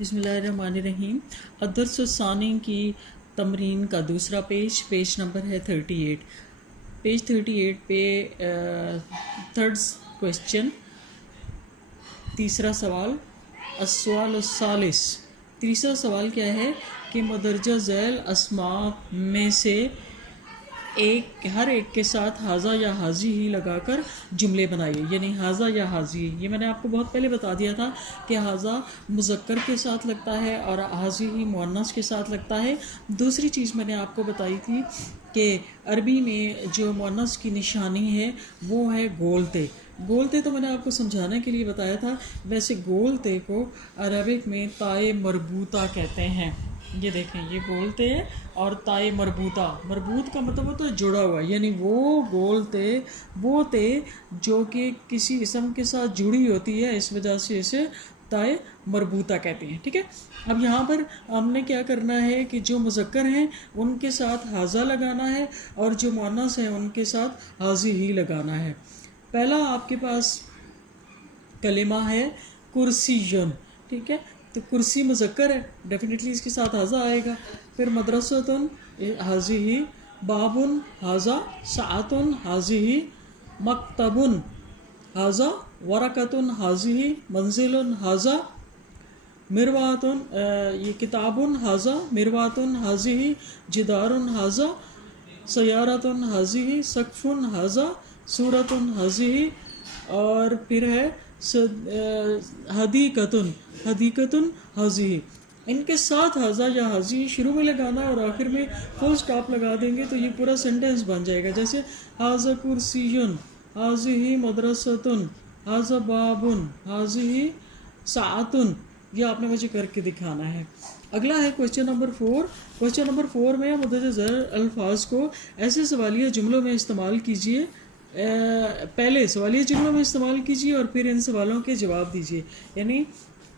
बिस्मिल्लाहिर्रहमानिर्रहीम। अदर्स सानी की तमरीन का दूसरा पेज नंबर है 38। पेज 38 पे थर्ड क्वेश्चन, तीसरा सवाल, अस्सवाल सालिस। तीसरा सवाल क्या है कि मदरजा झैल अस्मा में से हर एक के साथ हाजा या हाजी ही लगाकर जुमले बनाइए। यानी हाजा या हाजी, ये मैंने आपको बहुत पहले बता दिया था कि हाजा मुज़क्कर के साथ लगता है और हाजी ही मुअन्नस के साथ लगता है। दूसरी चीज़ मैंने आपको बताई थी कि अरबी में जो मुअन्नस की निशानी है वो है गोलते। गोलते तो मैंने आपको समझाने के लिए बताया था। वैसे गोलते को अरबिक में ताए मरबूता कहते हैं। ये देखें, ये गोलते और ताए मरबूता। मरबूत का मतलब होता है जुड़ा हुआ, यानी वो गोलते वो ते जो कि किसी इसम के साथ जुड़ी होती है, इस वजह से इसे ताए मरबूता कहते हैं। ठीक है, अब यहाँ पर हमने क्या करना है कि जो मुज़क्कर हैं उनके साथ हाजा लगाना है और जो मुअन्नस है उनके साथ हाजी ही लगाना है। पहला आपके पास कलिमा है कुर्सियुन। ठीक है, तो कुर्सी मुज़क्कर है, डेफिनेटली इसके साथ हाजा आएगा। फिर मदरसतुन हाजी ही, बाबुन हाजा, साअतुन हाजी ही, मकतबुन हाजा, वरकतुन हाजी ही, मंजिलुन हाजा, मिरवातुन ये किताबुन हाजा, मिरवातुन हाजी ही, जिदारुन हाजा, सयारतुन हाजी ही, सकफुन हाजा, सूरतुन हाजी ही, और फिर है हदीकतुन हदीकतुन हाजी ही। इनके साथ हाजा या हाजी शुरू में लगाना और आखिर में फुल स्टॉप लगा देंगे तो ये पूरा सेंटेंस बन जाएगा। जैसे हाजा कुर्सियुन, हाजी ही मदरसतुन, हाजा बाबुन, हाजी ही साअतुन। ये आपने मुझे करके दिखाना है। अगला है क्वेश्चन नंबर 4। क्वेश्चन नंबर 4 में मुद्दत ज़र अल्फाज को ऐसे सवालिया जुमलों में इस्तेमाल कीजिए। पहले सवालिया जुमलों में इस्तेमाल कीजिए और फिर इन सवालों के जवाब दीजिए। यानी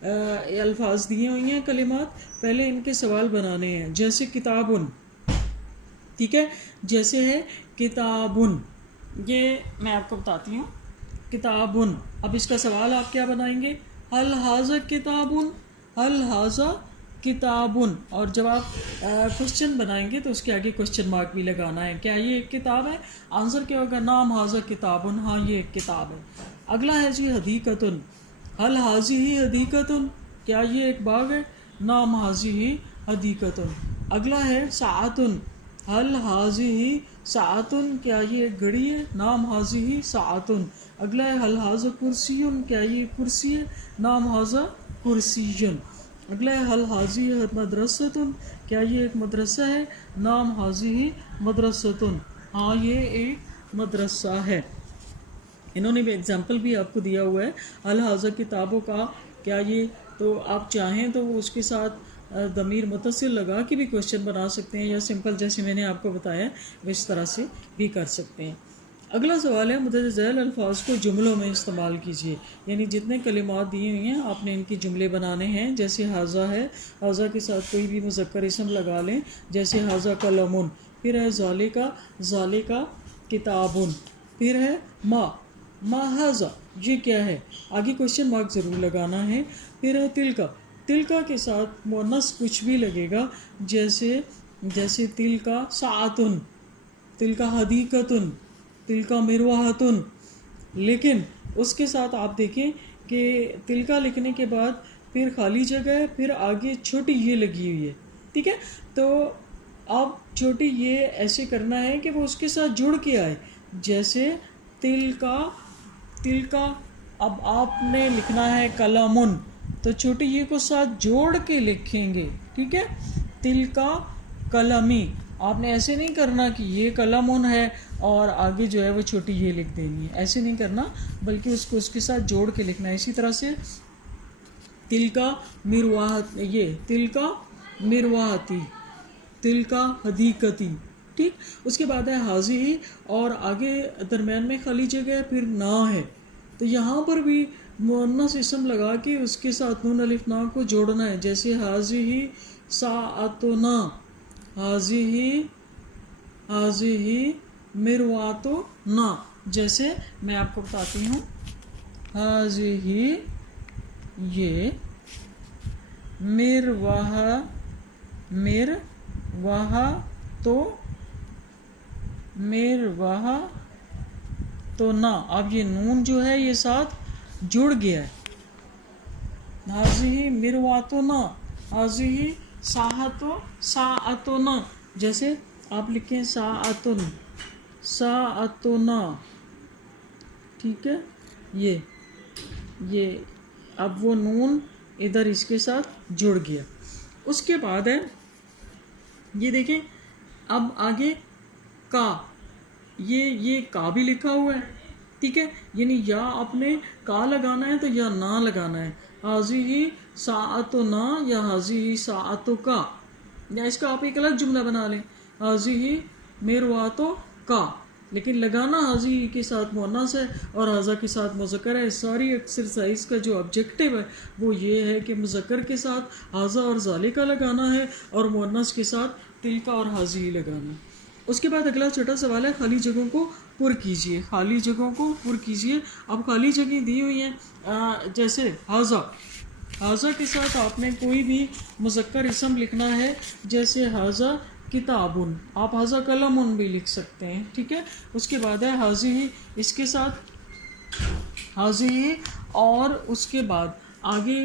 अल्फाज दिए हुए हैं कलिमात, पहले इनके सवाल बनाने हैं। जैसे किताबुन, ठीक है, जैसे है किताबुन, ये मैं आपको बताती हूँ। किताबुन, अब इसका सवाल आप क्या बनाएंगे? हल हाजा किताबुन, हल हाजा किताबुन। और जब आप क्वेश्चन बनाएंगे तो उसके आगे क्वेश्चन मार्क भी लगाना है। क्या ये एक किताब है? आंसर क्या होगा? नाम हाजा किताबुन, हाँ ये एक किताब है। अगला है जी हदीकतुन, हल हाजी ही हदीकतुन, क्या ये एक बाग है? नाम हाजी ही हदीकतुन। अगला है साअतुन, हल हाजी ही साअतुन, क्या ये एक घड़ी है? नाम हाजी ही साअतुन। अगला है हल हाजा कुर्सियुन, क्या ये कुर्सी है? नाम हाजा कुर्सियुन। अगला है हल हाजी मदरसतुन, क्या ये एक मदरसा है? नाम हाजी ही मदरसतुन, हाँ ये एक मदरसा है। इन्होंने भी एग्जाम्पल भी आपको दिया हुआ है अल हाजा किताबों का। क्या ये, तो आप चाहें तो उसके साथ दमीर मुतसिल लगा के भी क्वेश्चन बना सकते हैं, या सिंपल जैसे मैंने आपको बताया इस तरह से भी कर सकते हैं। अगला सवाल है मुद्दत ज़ैल अल्फाज को जुमलों में इस्तेमाल कीजिए। यानी जितने कलिमात दिए हुए हैं आपने इनके जुमले बनाने हैं। जैसे हाजा है, हाजा के साथ कोई भी मुज़क्कर इसम लगा लें, जैसे हाजा कलमुन। फिर है ज़ालिका किताबुन। फिर है मा हाजा, ये क्या है? आगे क्वेश्चन मार्क ज़रूर लगाना है। फिर है तिलका, तिलका के साथ मुअन्नस कुछ भी लगेगा, जैसे तिलका साअतुन, तिलका हदीकतुन, तिलका मिरवाहतुन। लेकिन उसके साथ आप देखें कि तिलका लिखने के बाद फिर खाली जगह है, फिर आगे छोटी ये लगी हुई है। ठीक है, तो अब छोटी ये ऐसे करना है कि वो उसके साथ जुड़ के आए। जैसे तिलका, अब आपने लिखना है कलमुन, तो छोटी ये को साथ जोड़ के लिखेंगे। ठीक है, तिलका कलमी। आपने ऐसे नहीं करना कि ये कलमुन है और आगे जो है वो छोटी ये लिख देनी है, ऐसे नहीं करना, बल्कि उसको उसके साथ जोड़ के लिखना है। इसी तरह से तिलका मिरवाहत, ये तिलका मिरवाहती, तिलका हदीकती। ठीक, उसके बाद है हाजी ही और आगे दरम्यान में खाली जगह है, फिर ना है, तो यहाँ पर भी मुअन्नस इसम लगा के उसके साथ नून अलिफ ना को जोड़ना है। जैसे हाजी ही साअतुना, हाजी ही मिरवातो ना। जैसे मैं आपको बताती हूँ, हाजी ही ये میر وہا تو نہ. اب یہ نون جو ہے یہ ساتھ جڑ گیا ہے. ہاذی مرواتنا، ہاذی ساعتنا، جیسے آپ لکھیں ساعتنا، ٹھیک ہے. یہ اب وہ نون ادھر اس کے ساتھ جڑ گیا. اس کے بعد ہے یہ دیکھیں اب آگے کا، یہ کا بھی لکھا ہوا ہے، ٹھیک ہے. یعنی یا اپنے کا لگانا ہے تو یا نہ لگانا ہے. ہاذی ساعتنا یا ہاذی ساعتک، یا اس کا آپ ایک الگ جملہ بنا لیں، ہاذی مرواتو کا، لیکن لگانا ہاذی کے ساتھ مؤنث ہے اور ہذا کے ساتھ مذکر ہے. ساری ایکسرسائز کا جو آبجیکٹو ہے وہ یہ ہے کہ مذکر کے ساتھ ہذا اور ذالکا لگانا ہے اور مؤنث کے ساتھ تلکا اور ہاذی لگانا ہے. اس کے بعد اگلا چھوٹا سوال ہے خالی جگہوں کو پر کیجئے. خالی جگہوں کو پر کیجئے. اب خالی جگہیں دی ہوئی ہیں جیسے ہذا کے ساتھ آپ نے کوئی بھی مذکر اسم لکھنا ہے، جیسے ہذا کتابن، آپ ہذا قلمن بھی لکھ سکتے ہیں، ٹھیک ہے. اس کے بعد ہے ہاذی، اس کے ساتھ ہاذی، اور اس کے بعد آگے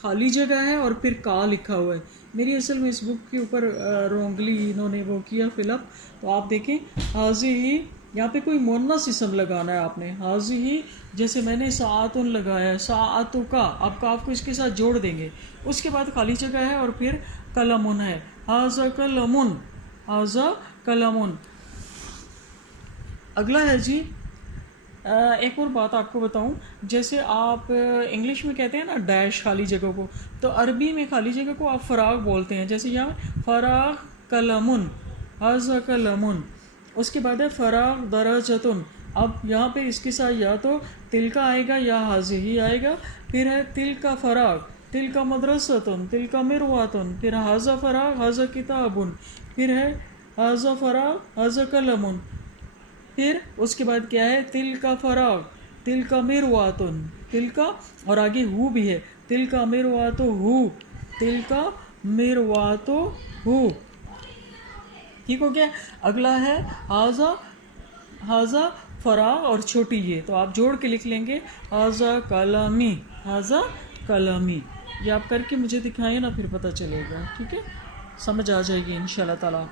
خالی جگہ ہے اور پھر کا لکھا ہوا ہے. میری اصل میں اس بک کے اوپر رونگلی انہوں نے وہ کیا فل اپ، تو آپ دیکھیں ہاذی، یہاں پہ کوئی مؤنث اسم لگانا ہے آپ نے. ہاذی جیسے میں نے ساعتن لگایا ہے، ساعتکا، آپ کاف کو اس کے ساتھ جوڑ دیں گے. اس کے بعد خالی جگہ ہے اور پھر قلمن ہے، ہذا قلمن، ہذا قلمن. اگلا ہے جی ایک اور بات آپ کو بتاؤں، جیسے آپ انگلش میں کہتے ہیں نا ڈیش خالی جگہ کو، تو عربی میں خالی جگہ کو آپ فراغ بولتے ہیں. جیسے یہاں فراغ قلمن، ہذا قلمن. اس کے بعد ہے فراغ درجتن. اب یہاں پہ اس کے ساتھ یا تو تلکا آئے گا یا ہاذی آئے گا. پھر ہے تلکا فراغ، تلکا مدرستن، تلکا مرواتن. پھر ہذا فراغ، ہذا کتابن. پھر ہے ہذا فراغ، ہذا قلمن. پھر اس کے بعد کیا ہے تلکا فراغ، تلکا مرواتن، تلکا، اور آگے ہو بھی ہے، تلکا مرواتو ہو، تلکا مرواتو ہو. ٹھیک ہو گیا. اگلا ہے ہذا فراغ اور چھوٹی یہ، تو آپ جوڑ کے لکھ لیں گے ہذا قلمی، ہذا قلمی. یہ آپ کر کے مجھے دکھائیں نا، پھر پتہ چلے گا، ٹھیک ہے، سمجھ آ جائے گی انشاءاللہ تعالی.